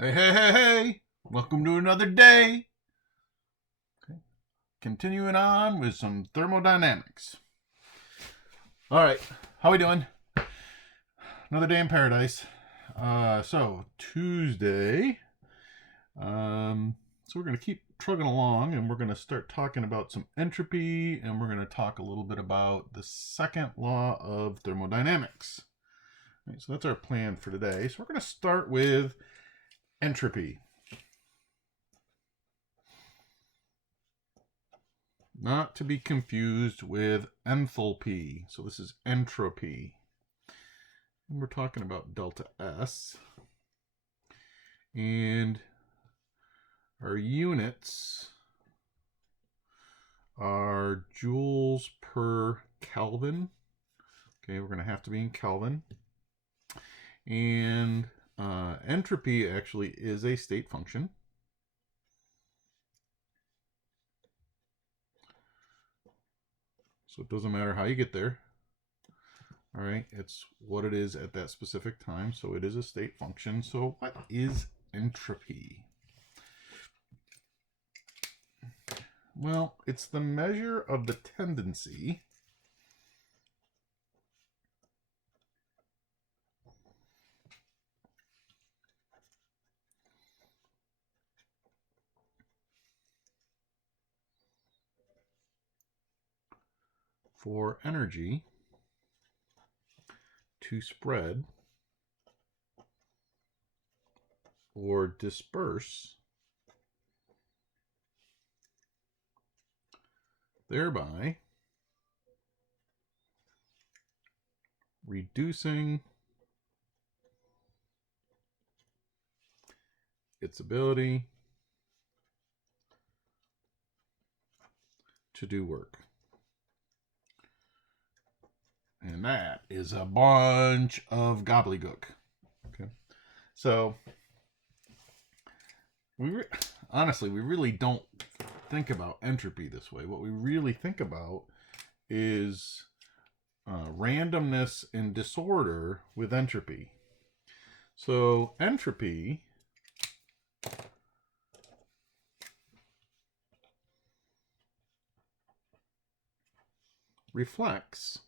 Hey, hey, hey, hey! Welcome to another day. Okay. Continuing on with some thermodynamics. All right, how we doing? Another day in paradise. So Tuesday. So we're gonna keep trugging along, and we're gonna start talking about some entropy, and we're gonna talk a little bit about the second law of thermodynamics. All right, so that's our plan for today. So we're gonna start with entropy. Not to be confused with enthalpy. So this is entropy. And we're talking about delta S. And our units are joules per Kelvin. Okay, we're going to have to be in Kelvin. And entropy actually is a state function. So it doesn't matter how you get there. All right, it's what it is at that specific time. So it is a state function. So what is entropy? Well, it's the measure of the tendency for energy to spread or disperse, thereby reducing its ability to do work. And that is a bunch of gobbledygook. Okay, so honestly, we really don't think about entropy this way. What we really think about is randomness and disorder with entropy. So entropy reflects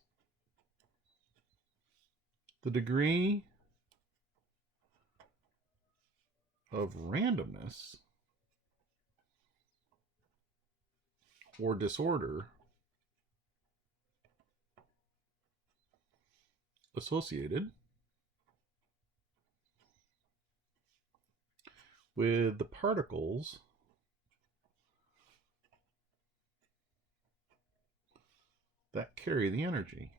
the degree of randomness or disorder associated with the particles that carry the energy.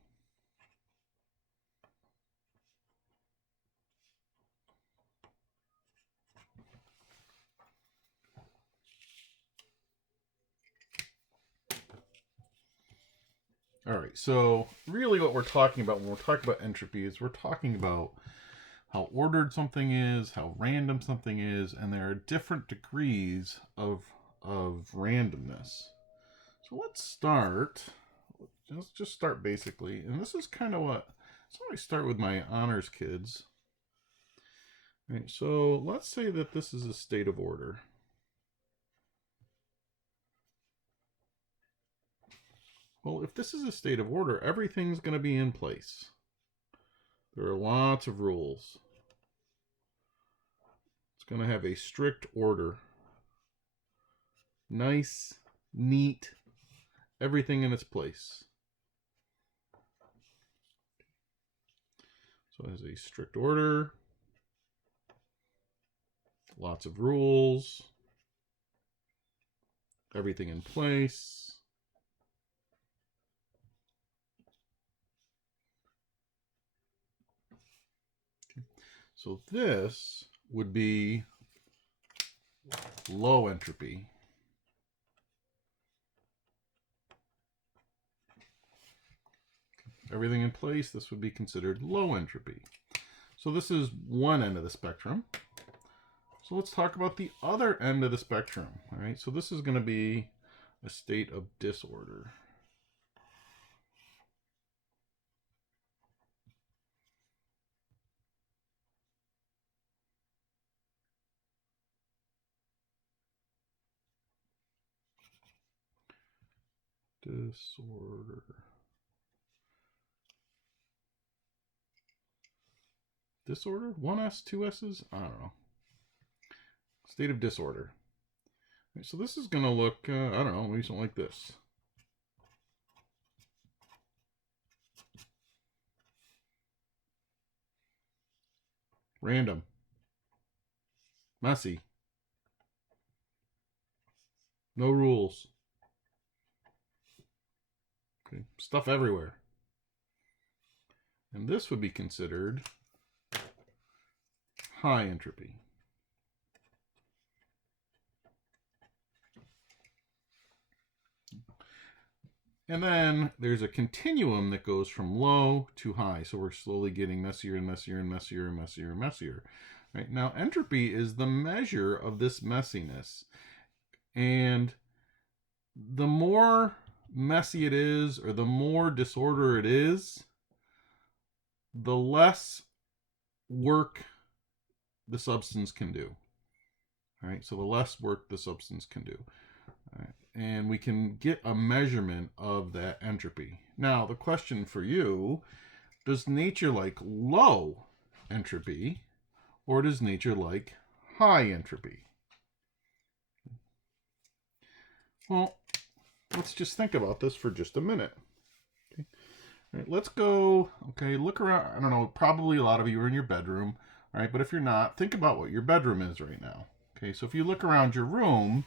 All right, so really what we're talking about when we're talking about entropy is we're talking about how ordered something is, how random something is, and there are different degrees of randomness. So let's start. Let's just start basically, and this is kind of what. So I start with my honors kids. All right, so let's say that this is a state of order. Well, if this is a state of order, everything's going to be in place. There are lots of rules. It's going to have a strict order. Nice, neat, everything in its place. So it has a strict order, lots of rules, everything in place. So this would be low entropy. Everything in place, this would be considered low entropy. So this is one end of the spectrum. So let's talk about the other end of the spectrum. All right, so this is going to be a state of disorder. Disorder. Disorder? One S, two S's? I don't know. State of disorder. Right, so this is going to look, I don't know, maybe something like this. Random. Messy. No rules. Okay. Stuff everywhere. And this would be considered high entropy. And then there's a continuum that goes from low to high. So we're slowly getting messier and messier and messier and messier and messier. Right? Now, entropy is the measure of this messiness. And the more messy it is, or the more disorder it is, the less work the substance can do. All right, so the less work the substance can do. All right, and we can get a measurement of that entropy. Now, the question for you, does nature like low entropy, or does nature like high entropy? Well, let's just think about this for just a minute. Okay. All right, let's go, okay, look around. I don't know, probably a lot of you are in your bedroom, all right, but if you're not, think about what your bedroom is right now. Okay, so if you look around your room,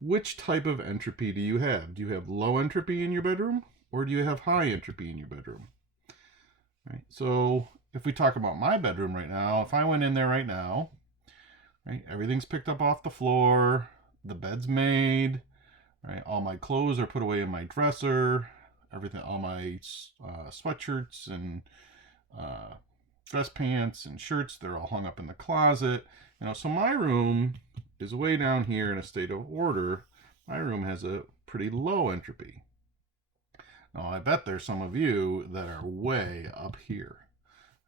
which type of entropy do you have? Do you have low entropy in your bedroom, or do you have high entropy in your bedroom? Right, so if we talk about my bedroom right now, if I went in there right now, right, everything's picked up off the floor, the bed's made, right, all my clothes are put away in my dresser, everything, all my sweatshirts and dress pants and shirts, they're all hung up in the closet. You know, so my room is way down here in a state of order. My room has a pretty low entropy. Now, I bet there's some of you that are way up here.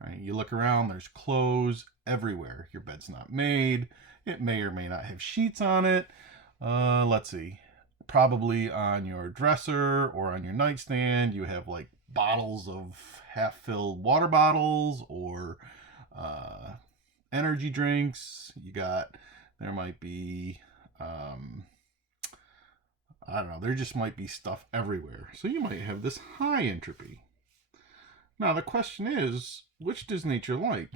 Right? You look around, there's clothes everywhere. Your bed's not made. It may or may not have sheets on it. Let's see. Probably on your dresser or on your nightstand, you have like bottles of half-filled water bottles or energy drinks. There might be, I don't know, there just might be stuff everywhere. So you might have this high entropy. Now the question is, which does nature like?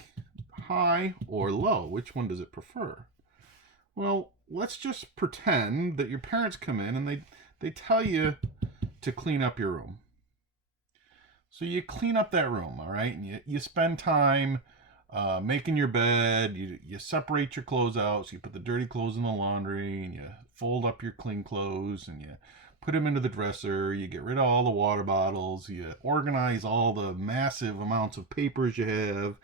High or low? Which one does it prefer? Well, let's just pretend that your parents come in and they tell you to clean up your room. So you clean up that room, all right? And you spend time making your bed. You separate your clothes out. So you put the dirty clothes in the laundry and you fold up your clean clothes and you put them into the dresser. You get rid of all the water bottles. You organize all the massive amounts of papers you have.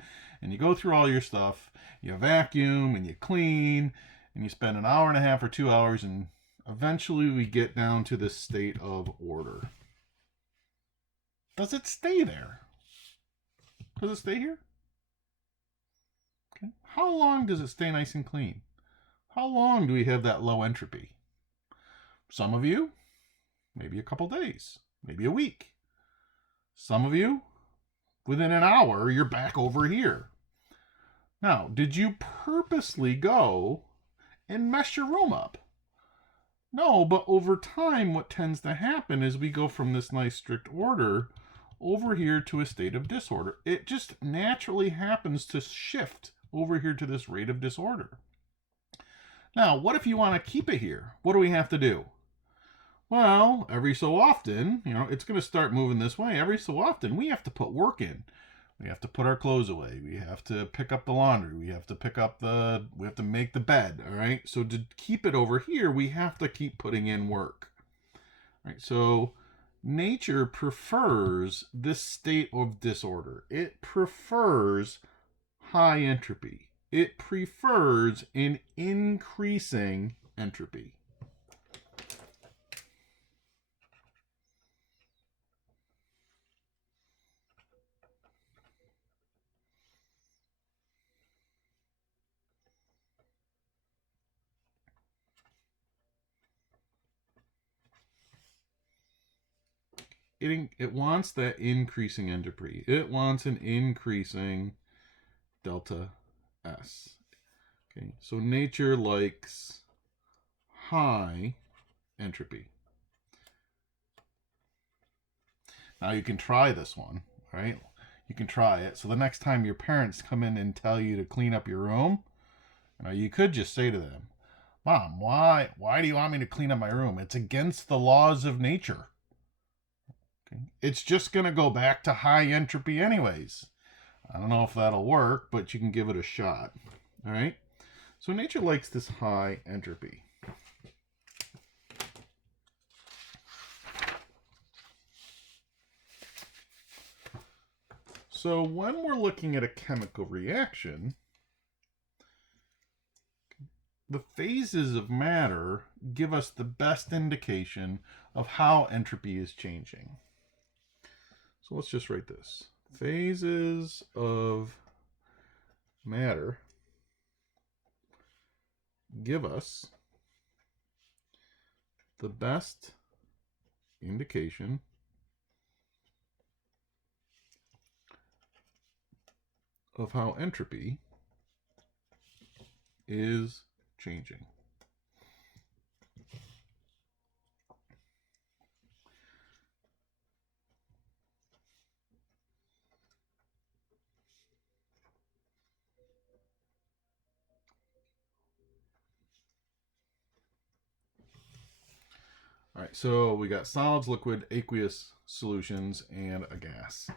And you go through all your stuff. You vacuum and you clean. And you spend an hour and a half or 2 hours, and eventually we get down to this state of order. Does it stay there? Does it stay here? Okay. How long does it stay nice and clean? How long do we have that low entropy? Some of you, maybe a couple days, maybe a week. Some of you, within an hour, you're back over here. Now, did you purposely go and mess your room up? No, but over time, what tends to happen is we go from this nice strict order over here to a state of disorder. It just naturally happens to shift over here to this rate of disorder. Now, what if you want to keep it here? What do we have to do? Well, every so often, it's going to start moving this way. Every so often, we have to put work in. We have to put our clothes away. We have to pick up the laundry. We have to make the bed, all right? So to keep it over here, we have to keep putting in work. All right? So nature prefers this state of disorder. It prefers high entropy. It prefers an increasing entropy. it wants that increasing entropy. It wants an increasing delta S. Okay, so nature likes high entropy. Now you can try this one, right? You can try it. So the next time your parents come in and tell you to clean up your room, you could just say to them, Mom, why do you want me to clean up my room? It's against the laws of nature. Okay? It's just going to go back to high entropy anyways. I don't know if that'll work, but you can give it a shot. All right? So nature likes this high entropy. So when we're looking at a chemical reaction, the phases of matter give us the best indication of how entropy is changing. So let's just write this. Phases of matter give us the best indication of how entropy is changing. All right, so we got solids, liquid, aqueous solutions, and a gas.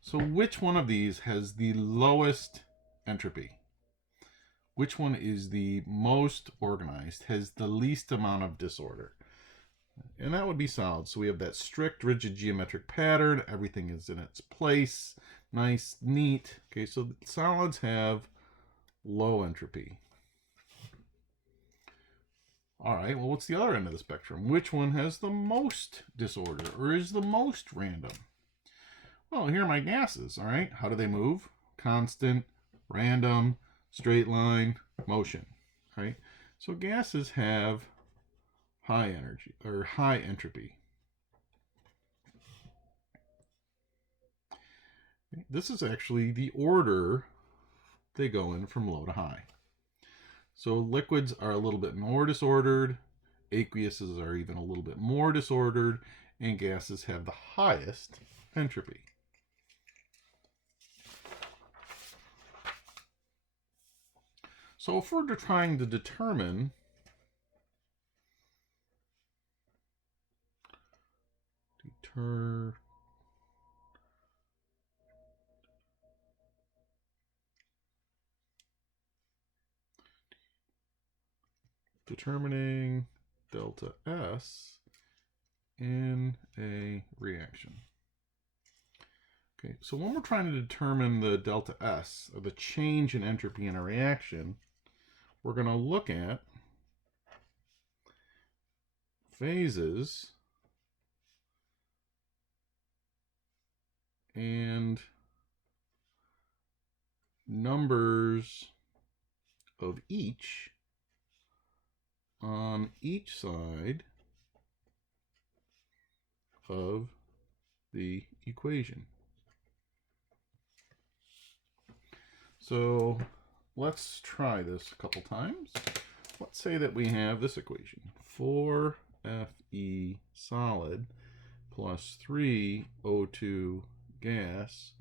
So which one of these has the lowest entropy? Which one is the most organized, has the least amount of disorder? And that would be solids. So we have that strict, rigid geometric pattern. Everything is in its place. Nice, neat. Okay, so solids have low entropy. All right, well, what's the other end of the spectrum? Which one has the most disorder or is the most random? Well, here are my gases, all right? How do they move? Constant, random, straight line, motion, right? So gases have high energy or high entropy. This is actually the order they go in from low to high. So liquids are a little bit more disordered, aqueuses are even a little bit more disordered, and gases have the highest entropy. So if we're trying to determine determining delta S in a reaction. Okay, so when we're trying to determine the delta S, or the change in entropy in a reaction, we're going to look at phases and numbers of each on each side of the equation. So let's try this a couple times. Let's say that we have this equation, 4Fe solid plus 3O2 gas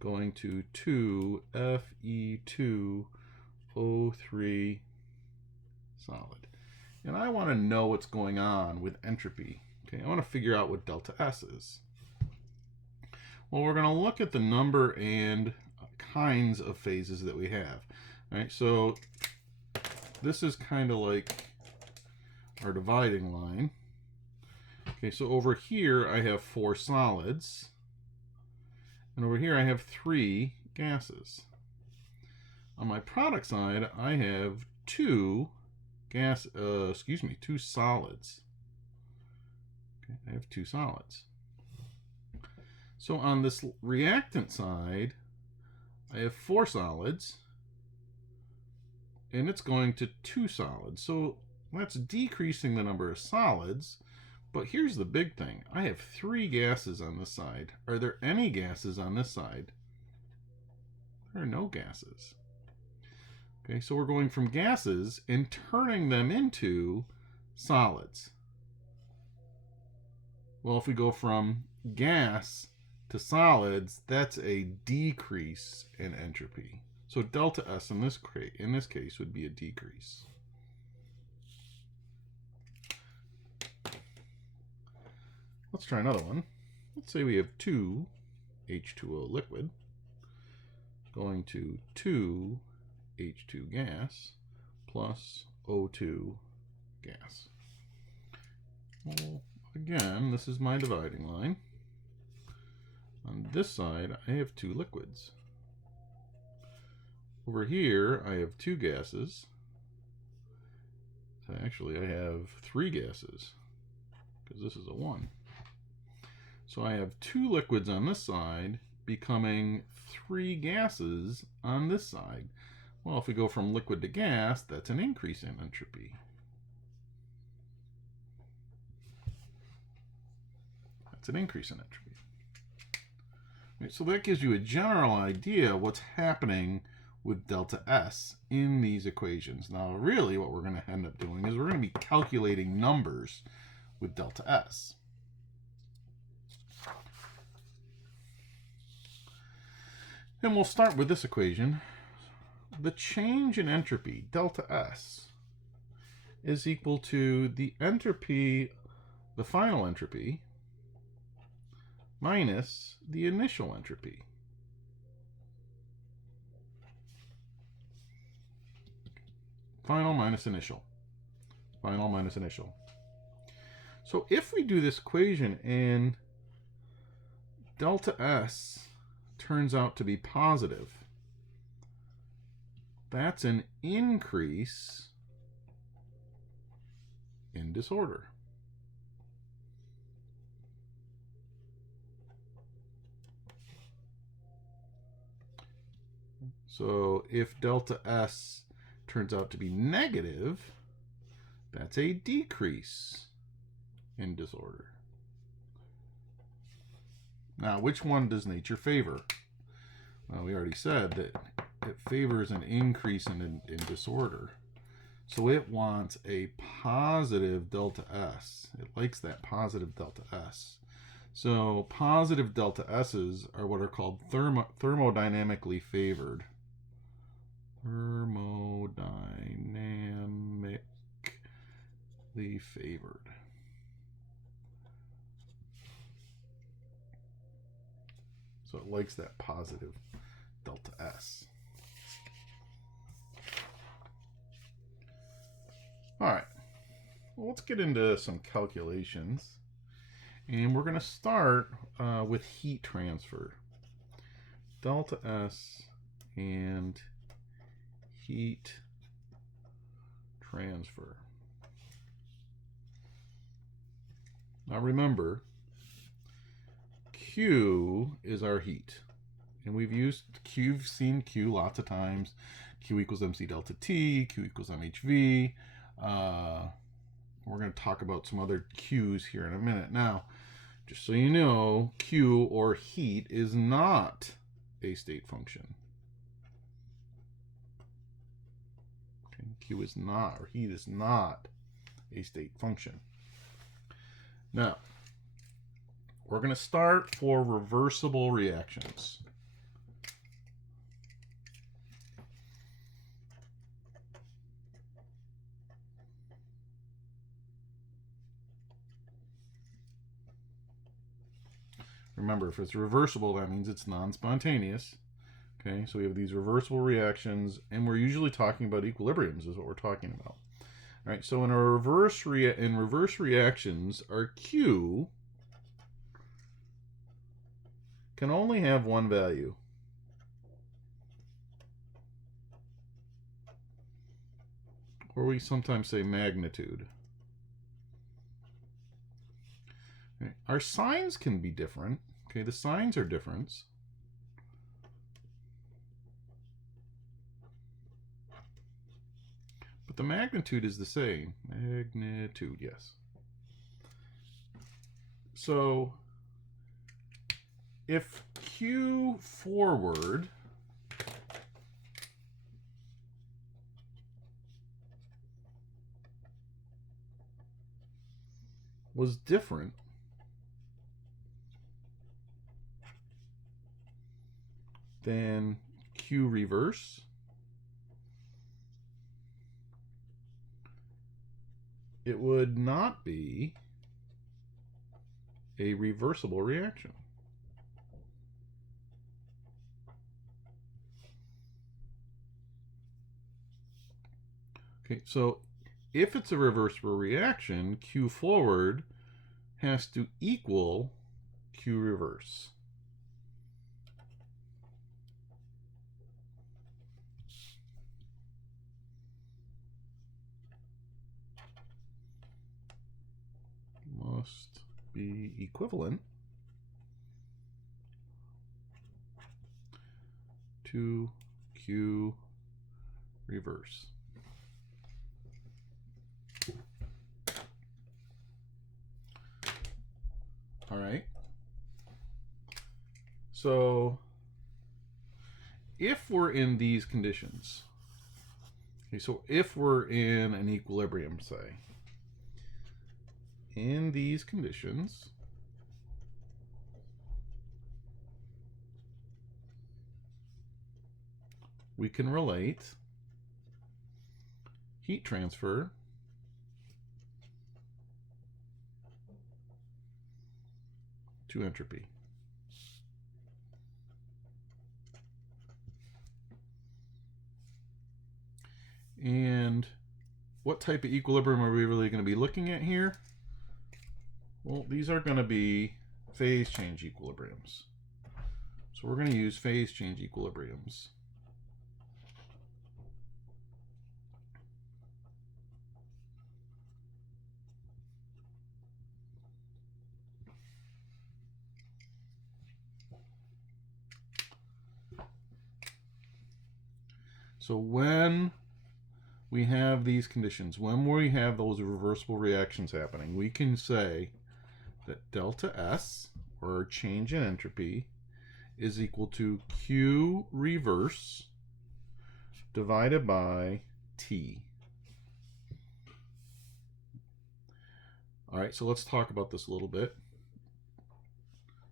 going to 2Fe2O3 solid. And I want to know what's going on with entropy. Okay, I want to figure out what delta S is. Well, we're going to look at the number and kinds of phases that we have. All right, so this is kind of like our dividing line. Okay, so over here I have 4 solids, and over here I have 3 gases. On my product side, I have 2 solids. Okay, I have 2 solids. So on this reactant side, I have 4 solids, and it's going to 2 solids. So that's decreasing the number of solids, But here's the big thing. I have 3 gases on this side. Are there any gases on this side? There are no gases. Okay, so we're going from gases and turning them into solids. Well, if we go from gas to solids, that's a decrease in entropy. So delta S in this case would be a decrease. Let's try another one. Let's say we have 2 H2O liquid going to 2 H2 gas plus O2 gas. Well, again, this is my dividing line. On this side, I have 2 liquids. Over here, I have 2 gases. So actually, I have 3 gases because this is a 1. So I have 2 liquids on this side becoming 3 gases on this side. Well, if we go from liquid to gas, that's an increase in entropy. That's an increase in entropy. Right, so that gives you a general idea of what's happening with delta S in these equations. Now, really what we're going to end up doing is we're going to be calculating numbers with delta S. And we'll start with this equation. The change in entropy, delta S, is equal to the entropy, the final entropy, minus the initial entropy. Final minus initial. Final minus initial. So if we do this equation and delta S turns out to be positive, that's an increase in disorder. So if delta S turns out to be negative, that's a decrease in disorder. Now, which one does nature favor? Well, we already said that it favors an increase in disorder. So it wants a positive delta S. It likes that positive delta S. So positive delta S's are what are called thermodynamically favored. Thermodynamically favored. So it likes that positive delta S. All right, well, let's get into some calculations. And we're going to start with heat transfer. Delta S and heat transfer. Now remember, Q is our heat. And you've seen Q lots of times. Q equals MC delta T, Q equals MHV. We're going to talk about some other Q's here in a minute. Now, just so you know, Q, or heat, is not a state function. Okay, Q is not, or heat is not a state function. Now, we're going to start for reversible reactions. Remember, if it's reversible, that means it's non-spontaneous. Okay, so we have these reversible reactions, and we're usually talking about equilibriums is what we're talking about. All right, so in reverse reactions, our Q can only have one value. Or we sometimes say magnitude. Okay. Our signs can be different. Okay, the signs are different. But the magnitude is the same. Magnitude, yes. So if Q forward was different than Q reverse, it would not be a reversible reaction. Okay, so if it's a reversible reaction, Q forward has to equal Q reverse. Must be equivalent to Q reverse. All right. So if we're in these conditions, okay, so if we're in an equilibrium, say, in these conditions, we can relate heat transfer to entropy. And what type of equilibrium are we really going to be looking at here? Well, these are going to be phase change equilibriums. So we're going to use phase change equilibriums. So when we have these conditions, when we have those reversible reactions happening, we can say that delta S, or change in entropy, is equal to Q reverse divided by T. All right, so let's talk about this a little bit.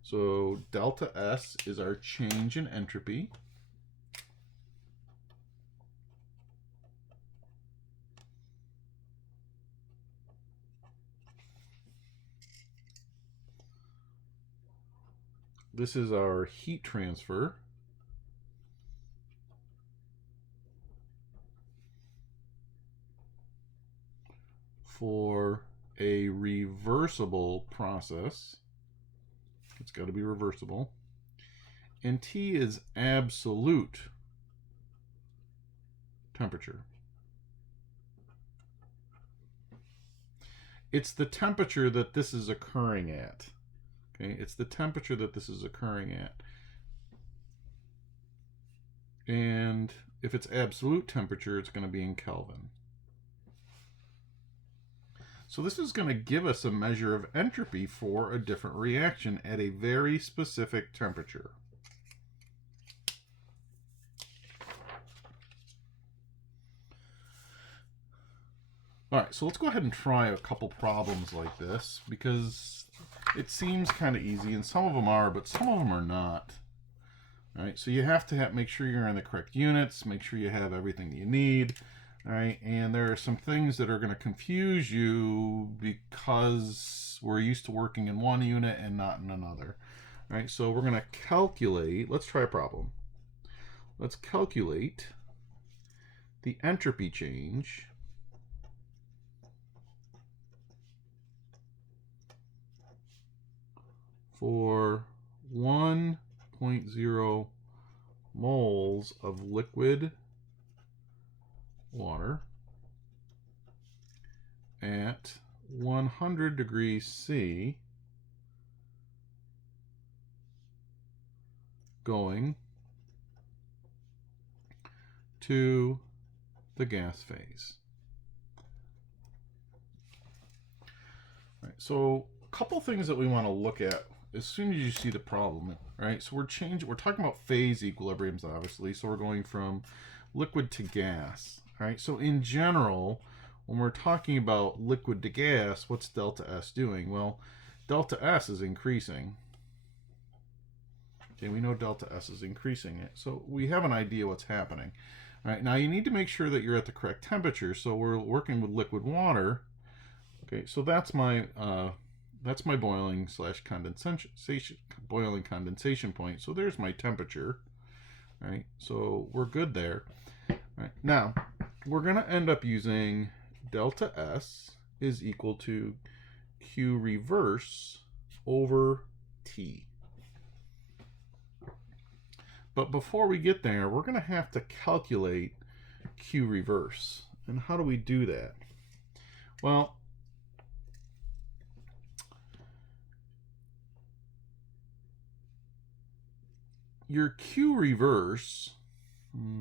So delta S is our change in entropy. This is our heat transfer. For a reversible process. It's got to be reversible. And T is absolute temperature. It's the temperature that this is occurring at. Okay, it's the temperature that this is occurring at. And if it's absolute temperature, it's going to be in Kelvin. So this is going to give us a measure of entropy for a different reaction at a very specific temperature. All right, so let's go ahead and try a couple problems like this, because it seems kind of easy, and some of them are, but some of them are not. All right, so you have to make sure you're in the correct units, make sure you have everything you need. All right, and there are some things that are going to confuse you because we're used to working in one unit and not in another. All right, so we're going to calculate, let's try a problem. Let's calculate the entropy change for 1.0 moles of liquid water at 100 degrees C going to the gas phase. All right, so couple things that we want to look at as soon as you see the problem, right? So we're talking about phase equilibriums, obviously. So we're going from liquid to gas, right? So in general, when we're talking about liquid to gas, what's delta S doing? Well, delta S is increasing. Okay, we know delta S is increasing it. So we have an idea what's happening. All right, now you need to make sure that you're at the correct temperature. So we're working with liquid water. Okay, so that's my boiling / condensation point. So there's my temperature. All right, so we're good there. All right, now we're going to end up using delta S is equal to Q reverse over T. But before we get there, we're going to have to calculate Q reverse. And how do we do that? Well, your Q reverse,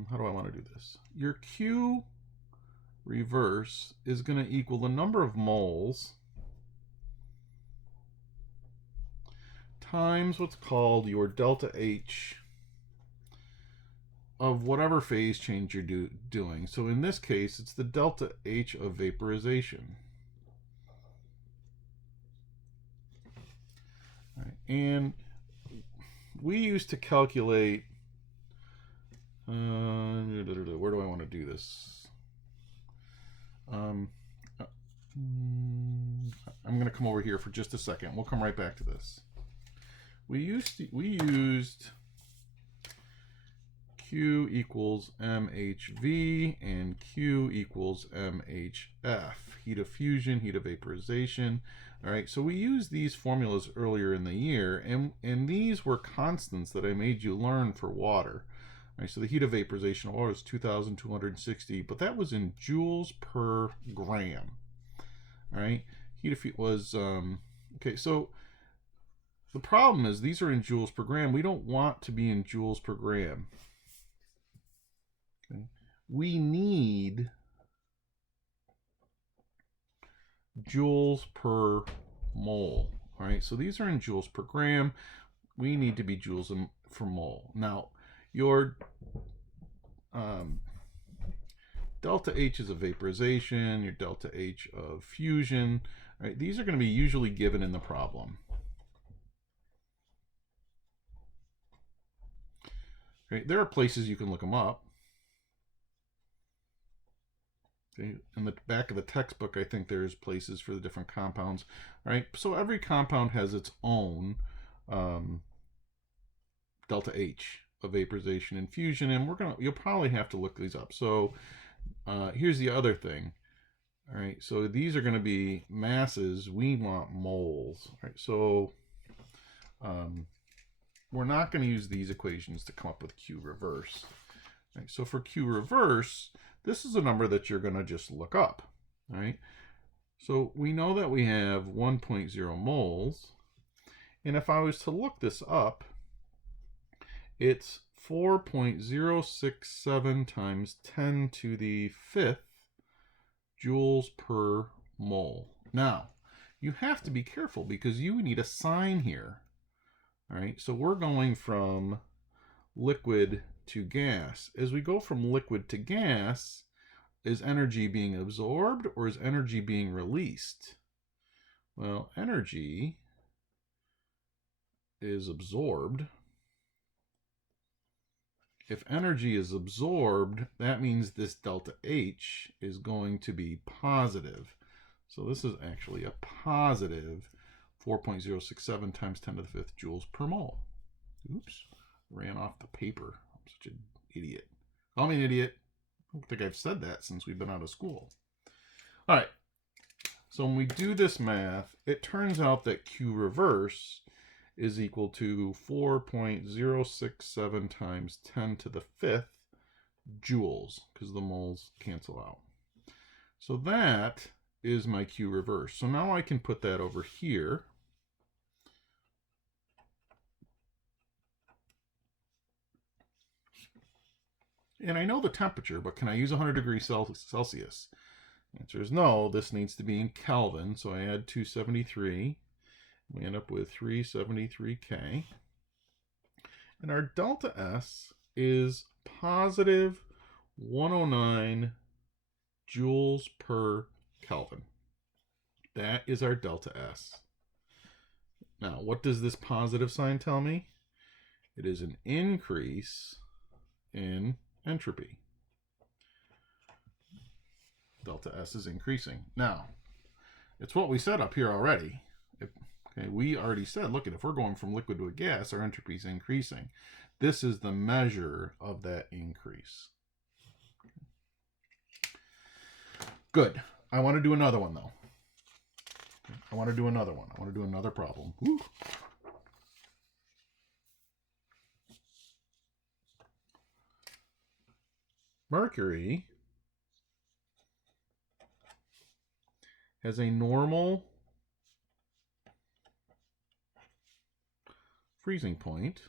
how do I want to do this? Your Q reverse is going to equal the number of moles times what's called your delta H of whatever phase change you're doing. So in this case, it's the delta H of vaporization. All right, and we used to calculate, where do I want to do this? I'm going to come over here for just a second. We'll come right back to this. We used Q equals mHV and Q equals mHF. Heat of fusion, heat of vaporization. All right, so we used these formulas earlier in the year, and these were constants that I made you learn for water. All right, so the heat of vaporization of water is 2,260, but that was in joules per gram. All right, heat of fusion was, okay, so the problem is these are in joules per gram. We don't want to be in joules per gram. Okay. We need joules per mole. All right, so these are in joules per gram. We need to be joules per mole. Now, your delta H is of vaporization, your delta H of fusion. All right, these are going to be usually given in the problem. Right, there are places you can look them up. Okay, in the back of the textbook, I think there's places for the different compounds. All right, so every compound has its own delta H of vaporization and fusion, and you'll probably have to look these up. So here's the other thing. All right, so these are going to be masses. We want moles. All right, so we're not going to use these equations to come up with Q reverse. All right, so for Q reverse, this is a number that you're going to just look up. All right, so we know that we have 1.0 moles, and if I was to look this up, it's 4.067 times 10 to the 5th joules per mole. Now, you have to be careful because you need a sign here. All right, so we're going from liquid to gas. As we go from liquid to gas, is energy being absorbed or is energy being released? Well, energy is absorbed. If energy is absorbed, that means this delta H is going to be positive. So this is actually a positive 4.067 times 10 to the 5th joules per mole. Oops, ran off the paper. I'm such an idiot. Call me an idiot. I don't think I've said that since we've been out of school. All right, so when we do this math, it turns out that Q reverse is equal to 4.067 times 10 to the 5th joules, because the moles cancel out. So that is my Q reverse. So now I can put that over here. And I know the temperature, but can I use 100 degrees Celsius? The answer is no. This needs to be in Kelvin, so I add 273. We end up with 373K. And our delta S is positive 109 joules per Kelvin. That is our delta S. Now, what does this positive sign tell me? It is an increase in entropy. Delta S is increasing. Now, it's what we said up here already. Okay, we already said, look, if we're going from liquid to a gas, our entropy is increasing. This is the measure of that increase. Good. I want to do another one, though. I want to do another one. I want to do another problem. Woo. Mercury has a normal freezing point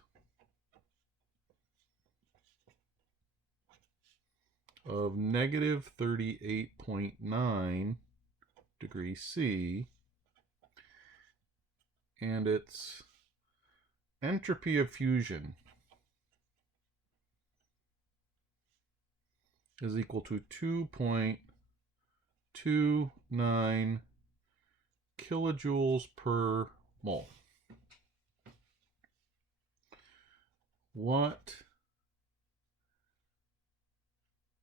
of negative 38.9 degrees C, and its entropy of fusion is equal to 2.29 kilojoules per mole. What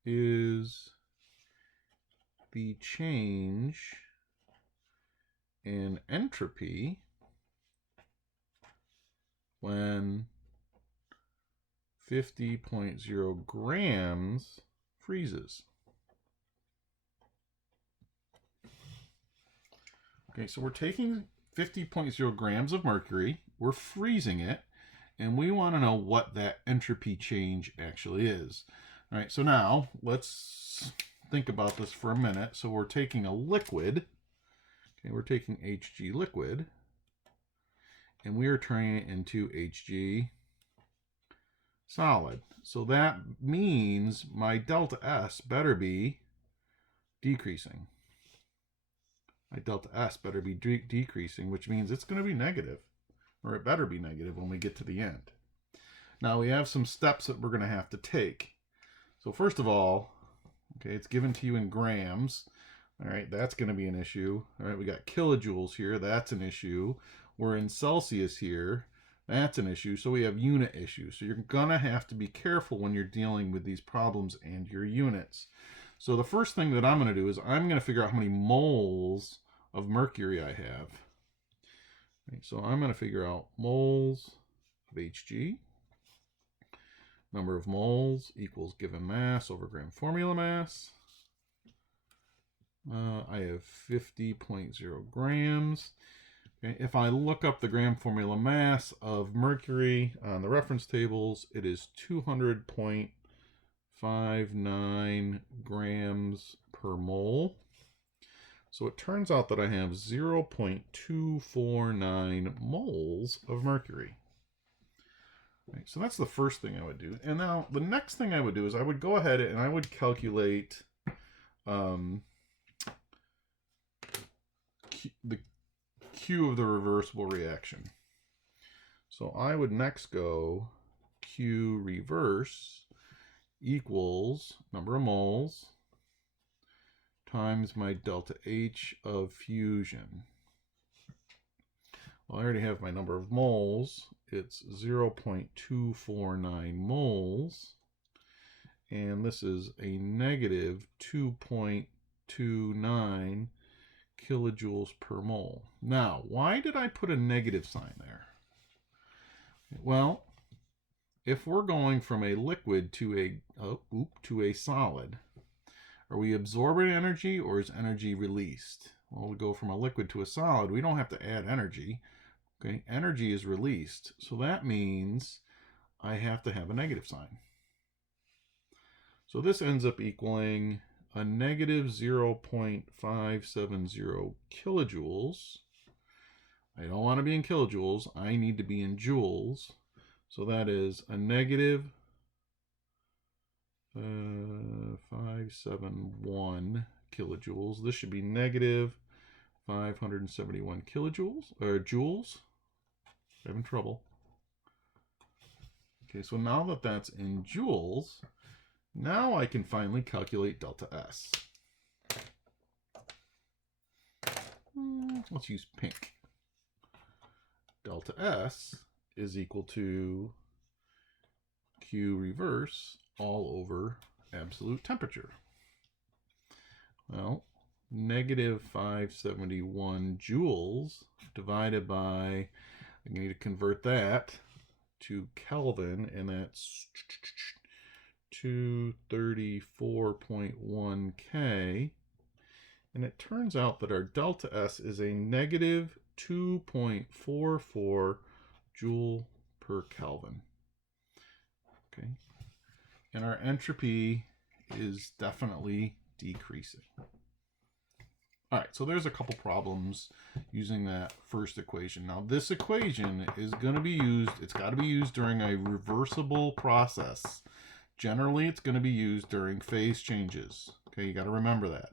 is the change in entropy when 50.0 grams freezes? Okay, so we're taking 50.0 grams of mercury, we're freezing it, and we want to know what that entropy change actually is. All right, so now let's think about this for a minute. So we're taking a liquid, okay, we're taking Hg liquid, and we are turning it into Hg solid. So that means my delta S better be decreasing. My delta S better be decreasing, which means it's going to be negative, or it better be negative when we get to the end. Now we have some steps that we're going to have to take. So first of all, okay, it's given to you in grams. All right, that's going to be an issue. All right, we got kilojoules here. That's an issue. We're in Celsius here. That's an issue. So we have unit issues. So you're going to have to be careful when you're dealing with these problems and your units. So the first thing that I'm going to do is I'm going to figure out how many moles of mercury I have. Okay, so I'm going to figure out moles of Hg. Number of moles equals given mass over gram formula mass. I have 50.0 grams. Okay, if I look up the gram formula mass of mercury on the reference tables, it is 200.59 grams per mole. So it turns out that I have 0.249 moles of mercury. Right, so that's the first thing I would do. And now the next thing I would do is I would go ahead and I would calculate the Q of the reversible reaction. So I would next go Q reverse equals number of moles times my delta H of fusion. Well, I already have my number of moles. It's 0.249 moles. And this is a negative 2.29 kilojoules per mole. Now, why did I put a negative sign there? Well, if we're going from a liquid to a solid, are we absorbing energy or is energy released? Well, we go from a liquid to a solid, we don't have to add energy. Okay, energy is released. So that means I have to have a negative sign. So this ends up equaling a negative 0.570 kilojoules. I don't want to be in kilojoules. I need to be in joules. So that is a negative 571 kilojoules. This should be negative 571 kilojoules, or joules. Having trouble. Okay, so now that that's in joules, now I can finally calculate delta S. Let's use pink. Delta S is equal to Q reverse all over absolute temperature. Well, negative 571 joules divided by, I need to convert that to Kelvin, and that's 234.1 K. And it turns out that our delta S is a negative 2.44 joule per Kelvin. Okay. And our entropy is definitely decreasing. All right, so there's a couple problems using that first equation. Now, this equation is going to be used, it's got to be used during a reversible process. Generally, it's going to be used during phase changes. Okay, you got to remember that.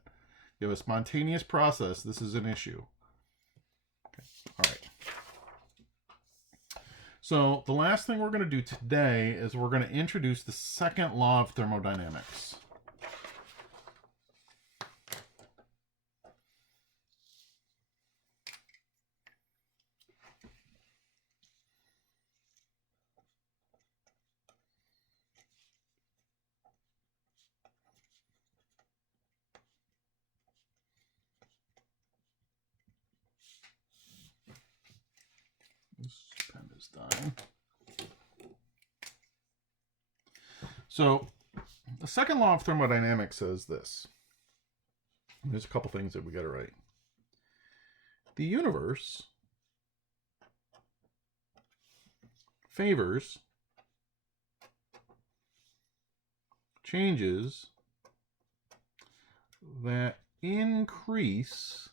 You have a spontaneous process, this is an issue. Okay, all right. So the last thing we're going to do today is we're going to introduce the second law of thermodynamics. This pen is dying. So the second law of thermodynamics says this. There's a couple things that we got to write. The universe favors changes that increase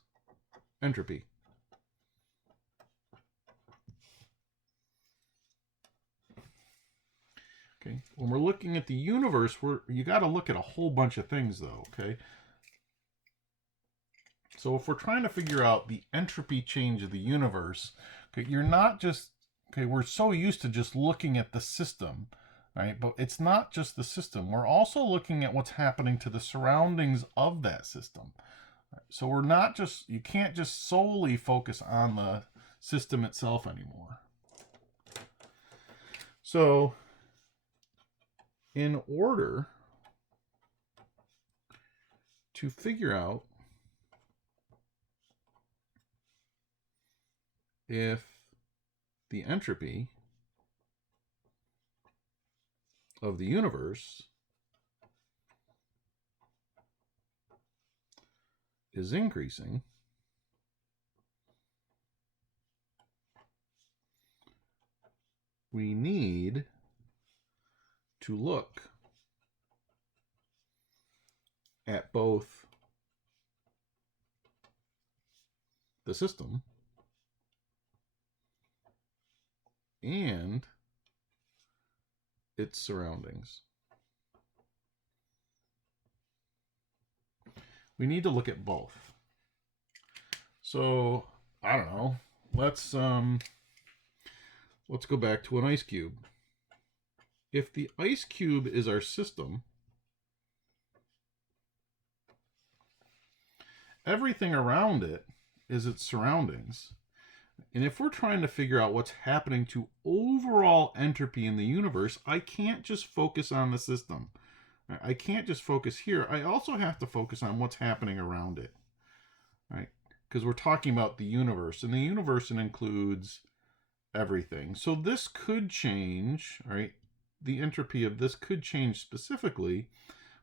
entropy. Okay, when we're looking at the universe, you got to look at a whole bunch of things, though. Okay, so if we're trying to figure out the entropy change of the universe, okay, you're not just we're so used to just looking at the system, right? But it's not just the system. We're also looking at what's happening to the surroundings of that system. So we're not just, you can't just solely focus on the system itself anymore. So in order to figure out if the entropy of the universe is increasing, we need to look at both the system and its surroundings. We need to look at both. So, I don't know. Let's go back to an ice cube. If the ice cube is our system, everything around it is its surroundings. And if we're trying to figure out what's happening to overall entropy in the universe, I can't just focus on the system. I can't just focus here. I also have to focus on what's happening around it, right? Because we're talking about the universe, and the universe includes everything. So this could change, right? The entropy of this could change specifically,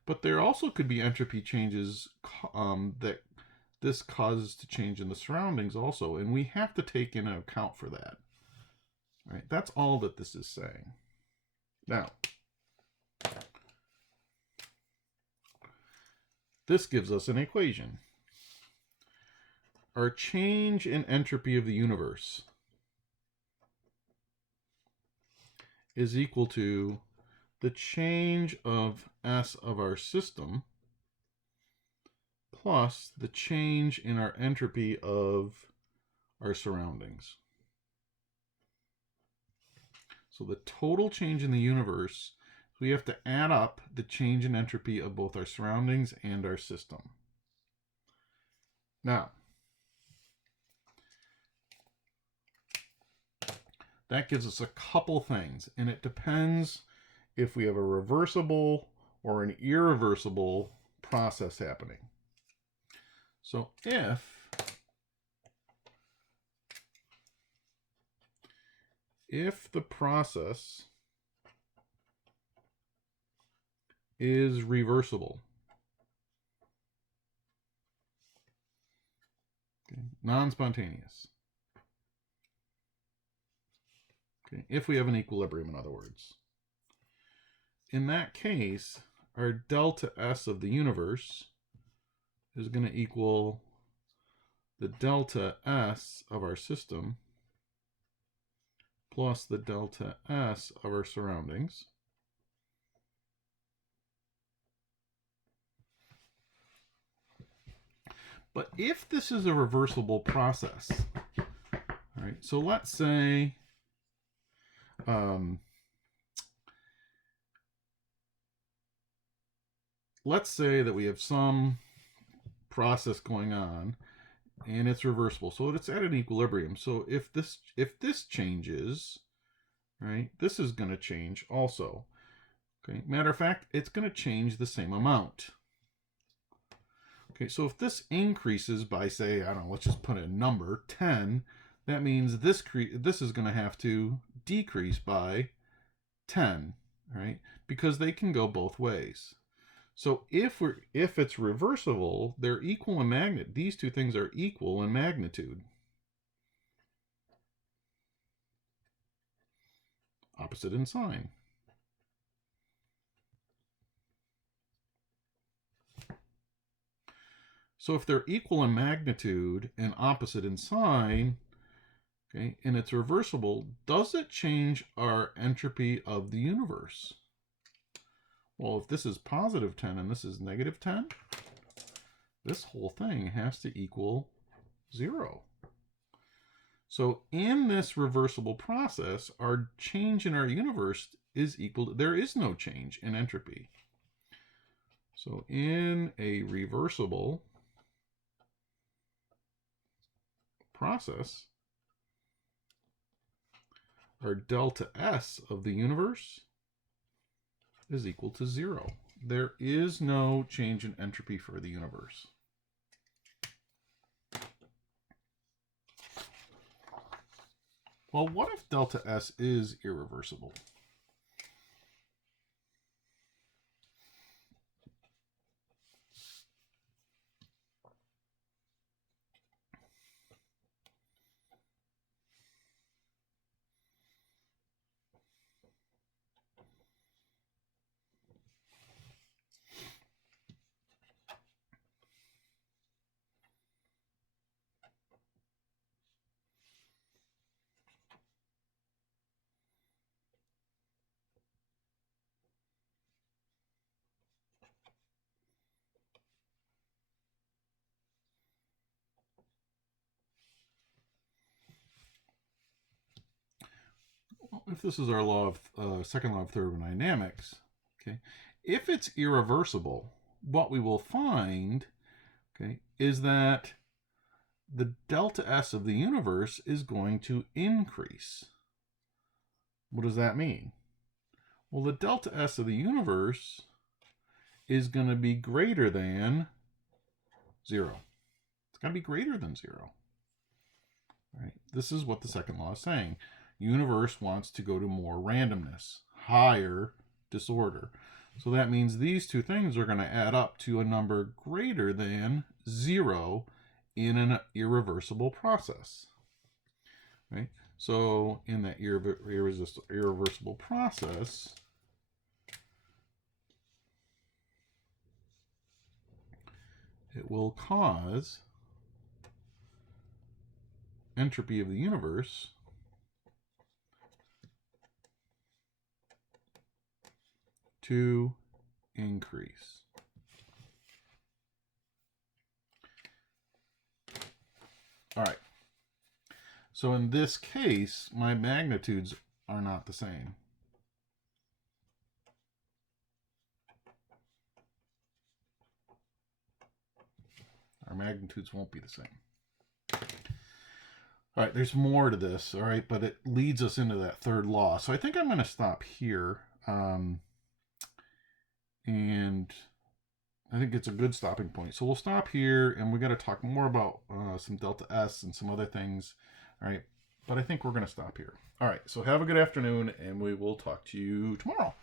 but there also could be entropy changes that this causes to change in the surroundings also, and we have to take into account for that. Right? That's all that this is saying. Now, this gives us an equation. Our change in entropy of the universe is equal to the change of S of our system plus the change in our entropy of our surroundings. So the total change in the universe, we have to add up the change in entropy of both our surroundings and our system. Now, that gives us a couple things, and it depends if we have a reversible or an irreversible process happening. So if the process is reversible, okay, non-spontaneous, okay, if we have an equilibrium, in other words, in that case, our delta S of the universe is going to equal the delta S of our system plus the delta S of our surroundings. But if this is a reversible process, all right, so let's say that we have some process going on and it's reversible, so it's at an equilibrium. So if this changes, right, this is going to change also. Okay, matter of fact, it's going to change the same amount. Okay, so if this increases by, say, I don't know, let's just put a number, 10, that means this is going to have to decrease by 10, right? Because they can go both ways. So if it's reversible, they're equal in magnitude. These two things are equal in magnitude. Opposite in sign. So if they're equal in magnitude and opposite in sign, okay, and it's reversible, does it change our entropy of the universe? Well, if this is positive 10 and this is negative 10, this whole thing has to equal 0. So in this reversible process, our change in our universe is equal to, there is no change in entropy. So in a reversible process, our delta S of the universe is equal to 0. There is no change in entropy for the universe. Well, what if delta S is irreversible? Well, if this is our law of second law of thermodynamics, okay, if it's irreversible, what we will find, okay, is that the delta S of the universe is going to increase. What does that mean? Well, the delta S of the universe is going to be greater than 0. It's got to be greater than 0. Right? This is what the second law is saying. Universe wants to go to more randomness, higher disorder. So that means these two things are going to add up to a number greater than 0 in an irreversible process. Right? So in that irreversible process, it will cause entropy of the universe to increase. All right. So in this case, my magnitudes are not the same. Our magnitudes won't be the same. All right, there's more to this, all right, but it leads us into that third law. So I think I'm going to stop here. And I think it's a good stopping point. So we'll stop here, and we got to talk more about some delta S and some other things, all right? But I think we're going to stop here. All right, so have a good afternoon, and we will talk to you tomorrow.